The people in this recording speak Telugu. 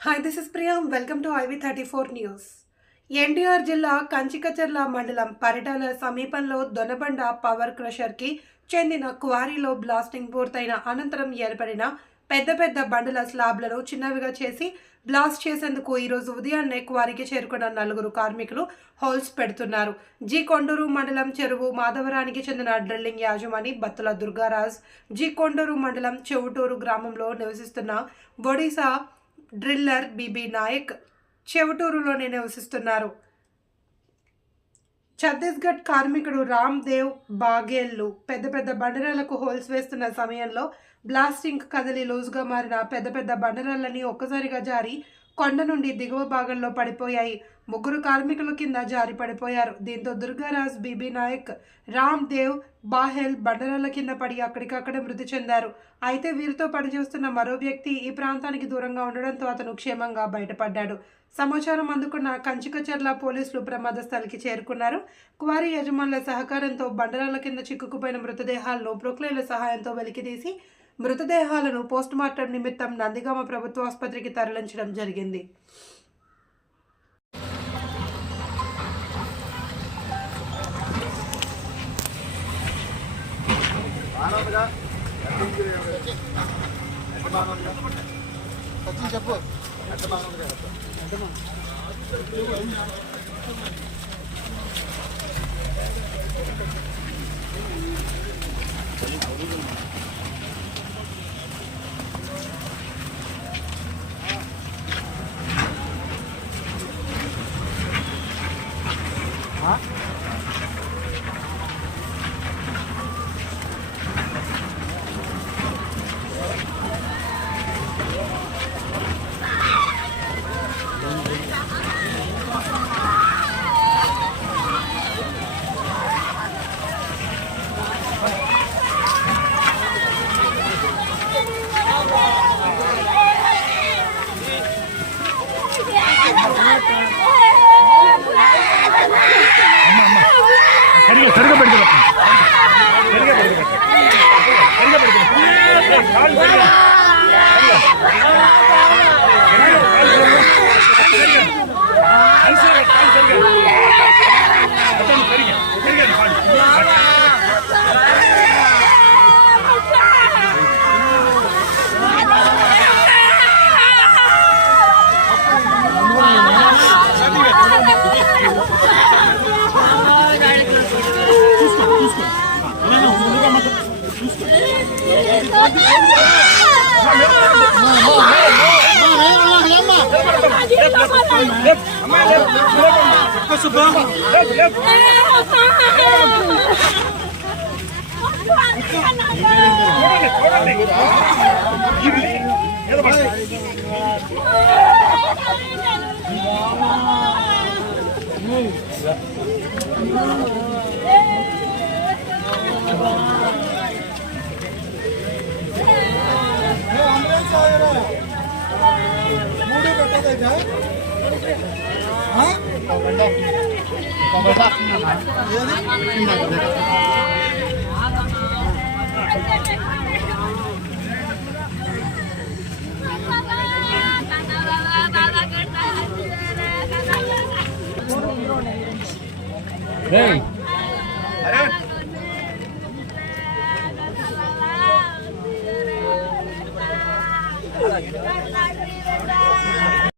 Hi, this is Priya. Welcome to IV34 News. NTR జిల్లా కంచికచర్ల మండలం పరిటాల సమీపంలో దొనబండ పవర్ క్రషర్కి చెందిన క్వారీలో బ్లాస్టింగ్ పూర్తయిన అనంతరం ఏర్పడిన పెద్ద పెద్ద బండల స్లాబ్లను చిన్నవిగా చేసి బ్లాస్ట్ చేసేందుకు ఈరోజు ఉదయాన్నే క్వారీకి చేరుకున్న 4 కార్మికులు హోల్స్ పెడుతున్నారు. జి కొండూరు మండలం చెరువు మాధవరానికి చెందిన డ్రిల్లింగ్ యాజమాని బత్తుల దుర్గారాజ్, జి కొండూరు మండలం చెవుటూరు గ్రామంలో నివసిస్తున్న ఒడిశా డ్రిల్లర్ బీబీ నాయక్ చెవుటూరులోనే నివసిస్తున్నారు. ఛత్తీస్గఢ్ కార్మికుడు రామ్ దేవ్ బాఘేల్లు పెద్ద పెద్ద బండరాలకు హోల్స్ వేస్తున్న సమయంలో బ్లాస్టింగ్ కదిలి లూజ్గా మారిన పెద్ద పెద్ద బండరాళ్ళని ఒక్కసారిగా జారి కొండ నుండి దిగువ భాగంలో పడిపోయాయి. 3 కార్మికులు కింద జారి పడిపోయారు. దీంతో దుర్గారాజ్, బీబీ నాయక్, రామ్ దేవ్ బాహెల్ బండరాళ్ల కింద పడి అక్కడికక్కడే మృతి చెందారు. అయితే వీరితో పనిచేస్తున్న మరో వ్యక్తి ఈ ప్రాంతానికి దూరంగా ఉండడంతో అతను క్షేమంగా బయటపడ్డాడు. సమాచారం అందుకున్న కంచికచర్ల పోలీసులు ప్రమాద స్థలికి చేరుకున్నారు. క్వారీ యజమానుల సహకారంతో బండరాళ్ల కింద చిక్కుకుపోయిన మృతదేహాలను ప్రొక్లైన్ల సహాయంతో వెలికితీసి మృతదేహాలను పోస్టుమార్టం నిమిత్తం నందిగామ ప్రభుత్వ ఆసుపత్రికి తరలించడం జరిగింది. చెప్పు సరిగా పెట్టుకో Hey!